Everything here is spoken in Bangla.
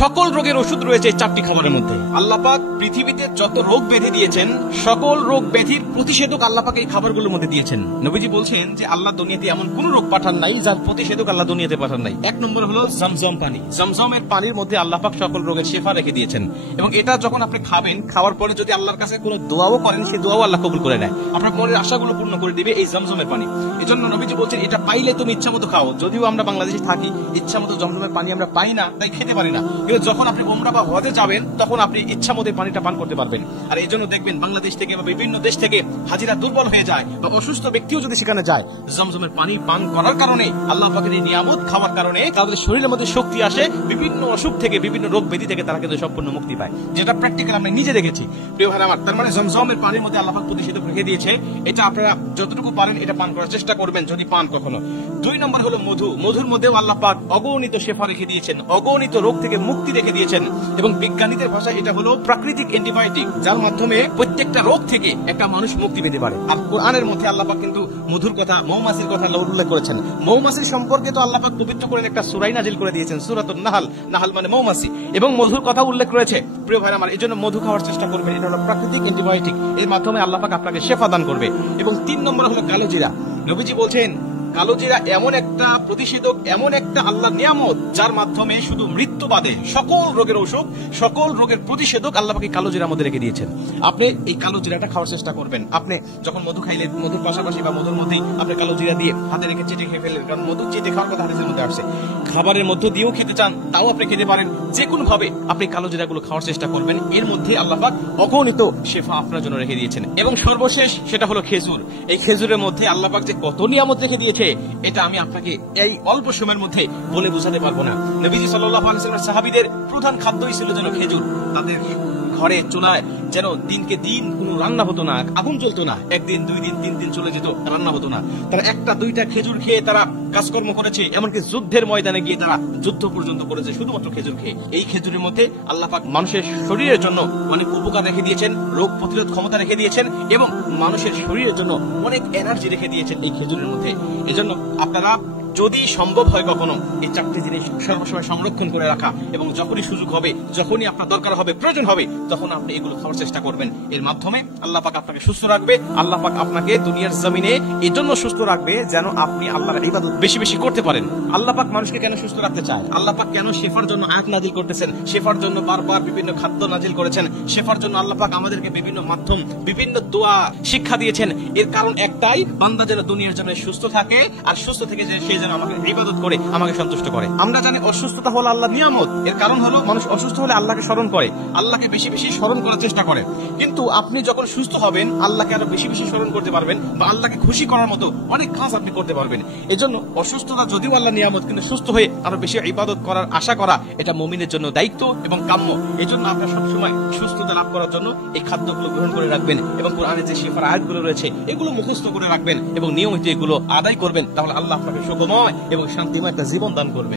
সকল রোগের ওষুধ রয়েছে এই 4টি খাবারের মধ্যে। আল্লাহ পাক পৃথিবীতে যত রোগ ব্যাধি দিয়েছেন, সকল রোগ ব্যাধির প্রতিষেধক আল্লাহ পাক এই খাবারগুলোর মধ্যে দিয়েছেন। নবীজি বলছেন যে আল্লাহ দুনিয়াতে এমন কোন রোগ পাঠান নাই যার প্রতিষেধক আল্লাহ দুনিয়াতে পাঠান নাই। 1 নম্বর হলো জমজম পানি। জমজমের পানির মধ্যে আল্লাহ পাক সকল রোগের শিফা রেখে দিয়েছেন, এবং এটা যখন আপনি খাবেন, খাওয়ার পরে যদি আল্লাহর কাছে কোনো দোয়াও করেন, সেই দোয়াও আল্লাহ কবুল করে নেয়, আপনার মনের আশাগুলো পূর্ণ করে দিবে এই জমজমের পানি। এজন্য নবীজি বলছেন এটা পাইলে তুমি ইচ্ছা মতো খাও। যদিও আমরা বাংলাদেশে থাকি, ইচ্ছা মতো জমজমের পানি আমরা পাই না, তাই খেতে পারি না, কিন্তু যখন আপনি উমরা বা হজে যাবেন তখন আপনি ইচ্ছা মতো পানিটা পান করতে পারবেন। আর এই জন্য দেখবেন বাংলাদেশ থেকে বা বিভিন্ন দেশ থেকে হাজিরা দুর্বল হয়ে যায়, বা অসুস্থ ব্যক্তিও যদি সেখানে যায়, জমজমের পানি পান করার কারণে, আল্লাহ পাকের এই নিয়ামত খাওয়ার কারণে তাদের শরীরের মধ্যে শক্তি আসে, বিভিন্ন অসুখ থেকে, বিভিন্ন রোগ ব্যাধি থেকে তারা কিন্তু সম্পূর্ণ মুক্তি পায়, যেটা প্র্যাকটিক্যাল আমরা নিজে দেখেছি। প্রিয় ভাই আমার, তার মানে জমজমের পানির মধ্যে আল্লাহ পাক প্রতিষেধক রেখে দিয়েছে। এটা আপনারা যতটুকু পারেন এটা পান করার চেষ্টা করবেন যদি পান কখনো। 2 নম্বর হলো মধু। মধুর মধ্যেও আল্লাহ পাক অগণিত শেফা রেখে দিয়েছেন, অগণিত রোগ থেকে মুক্তি রেখে দিয়েছেন, এবং বিজ্ঞানীদের ভাষায় এটা হলো প্রাকৃতিক অ্যান্টিবায়োটিক, যার মাধ্যমে প্রত্যেকটা রোগ থেকে একটা মানুষ মুক্তি পেতে পারে। আর কোরআনের মধ্যে আল্লাহ পাক কিন্তু মধুর কথা, মৌমাছির কথা উল্লেখ করেছেন। মৌমাছির সম্পর্কে তো আল্লাহ পাক পবিত্র করে একটা সূরা নাজিল করে দিয়েছেন, সূরাতুন নাহল। নাহল মানে মৌমাছি, এবং মধুর কথা উল্লেখ রয়েছে। প্রিয় ভাই আমার, এই জন্য মধু খাওয়ার চেষ্টা করবেন, এটা হলো প্রাকৃতিক অ্যান্টিবায়োটিক, এর মাধ্যমে আল্লাহ পাক আপনাকে শেফা দান করবে। এবং 3 নম্বর হলো কালোজিরা। নবীজি বলছেন কালোজিরা এমন একটা প্রতিষেধক, এমন একটা আল্লাহর নিয়ামত, যার মাধ্যমে শুধু মৃত্যু বাদে সকল রোগের ঔষধ, সকল রোগের প্রতিষেধক আল্লাহ পাক কালোজিরার মধ্যে রেখে দিয়েছেন। আপনি এই কালোজিরাটা খাওয়ার চেষ্টা করবেন। আপনি যখন মধু খাইলে, মধুর পাশাপাশি বা মধুর মধ্যেই আপনি কালোজিরা দিয়ে হাতে রেখে চেটে খেয়ে ফেললেন, কারণ মধু চেটে খাওয়ার কথা হাদিসের মধ্যে আসছে। খাবারের মধ্যে দিয়েও খেতে চান, তাও আপনি খেতে পারেন। যে কোনো ভাবে আপনি কালোজিরাগুলো খাওয়ার চেষ্টা করবেন, এর মধ্যে আল্লাহ পাক অগণিত শেফা আপনার জন্য রেখে দিয়েছেন। এবং সর্বশেষ সেটা হলো খেজুর। এই খেজুরের মধ্যে আল্লাহ পাক যে কত নিয়ামত রেখে দিয়েছে, এটা আমি আপনাকে এই অল্প সময়ের মধ্যে বলে বোঝাতে পারবো না। নবীজি সাল্লাল্লাহু আলাইহি ওয়াসাল্লাম সাহাবীদের প্রধান খাদ্যই ছিল যেন খেজুর। তাদের ঘরে চুলায় যেন দিনকে দিন কোনো রান্না হতো না, আগুন জ্বলতো না, 1 দিন 2 দিন 3 দিন চলে যেত, রান্না হতো না। তারা 1টা 2টা খেজুর খেয়ে তারা কাজকর্ম করেছে, এমনকি যুদ্ধের ময়দানে গিয়ে তারা যুদ্ধ পর্যন্ত করেছে শুধুমাত্র খেজুর খেয়ে। এই খেজুরের মধ্যে আল্লাহ পাক মানুষের শরীরের জন্য অনেক উপকার রেখে দিয়েছেন, রোগ প্রতিরোধ ক্ষমতা রেখে দিয়েছেন, এবং মানুষের শরীরের জন্য অনেক এনার্জি রেখে দিয়েছেন এই খেজুরের মধ্যে। এজন্য আপনারা যদি সম্ভব হয় কখনো এই 4টি জিনিস সর্বসময় সংরক্ষণ করে রাখা, এবং যখনই সুযোগ হবে, যখনই আপনার দরকার হবে, প্রয়োজন হবে, তখন আপনি এগুলো খাওয়ার চেষ্টা করবেন। এর মাধ্যমে আল্লাহ পাক আপনাকে সুস্থ রাখবে। আল্লাহ পাক আপনাকে দুনিয়ার জমিনে এই জন্য সুস্থ রাখবে যেন আপনি আল্লাহর ইবাদত বেশি বেশি করতে পারেন। আল্লাহ পাক মানুষকে কেন সুস্থ রাখতে চায়? আল্লাহ পাক কেন শেফার জন্য আয়াত নাজিল করতেছেন, শেফার জন্য বারবার বিভিন্ন খাদ্য নাজিল করেছেন, শেফার জন্য আল্লাহ পাক আমাদেরকে বিভিন্ন মাধ্যম, বিভিন্ন দোয়া শিক্ষা দিয়েছেন? এর কারণ একটাই, বান্দা যেন দুনিয়ার জন্য সুস্থ থাকে, আর সুস্থ থেকে যে সে যেন আমাকে ইবাদত করে, আমাকে সন্তুষ্ট করে। আমরা জানি অসুস্থতা হলো আল্লাহর নিয়ামত। এর কারণ হলো মানুষ অসুস্থ হলে আল্লাহকে স্মরণ করে, আল্লাহকে বেশি বেশি স্মরণ করার চেষ্টা করে। কিন্তু আপনি যখন সুস্থ হবেন, আল্লাহকে আরো বেশি বেশি স্মরণ করতে পারবেন, বা আল্লাহকে খুশি করার মতো অনেক কাজ আপনি করতে পারবেন। এজন্য অসুস্থতা যদিও আল্লাহর নিয়ামত, কিন্তু সুস্থ হয়ে আরো বেশি ইবাদত করার আশা করা এটা মুমিনের জন্য দায়িত্ব এবং কাম্য। এজন্য আপনার সবসময় সুস্থতা লাভ করার জন্য এই খাদ্যগুলো গ্রহণ করে রাখবেন, এবং কোরআনে যে শিফার আয়াতগুলো রয়েছে এগুলো মুখস্থ করে রাখবেন, এবং নিয়মিত এগুলো আদায় করবেন। তাহলে আল্লাহ আপনাকে সুখময় এবং শান্তিময় একটা জীবন দান করবে।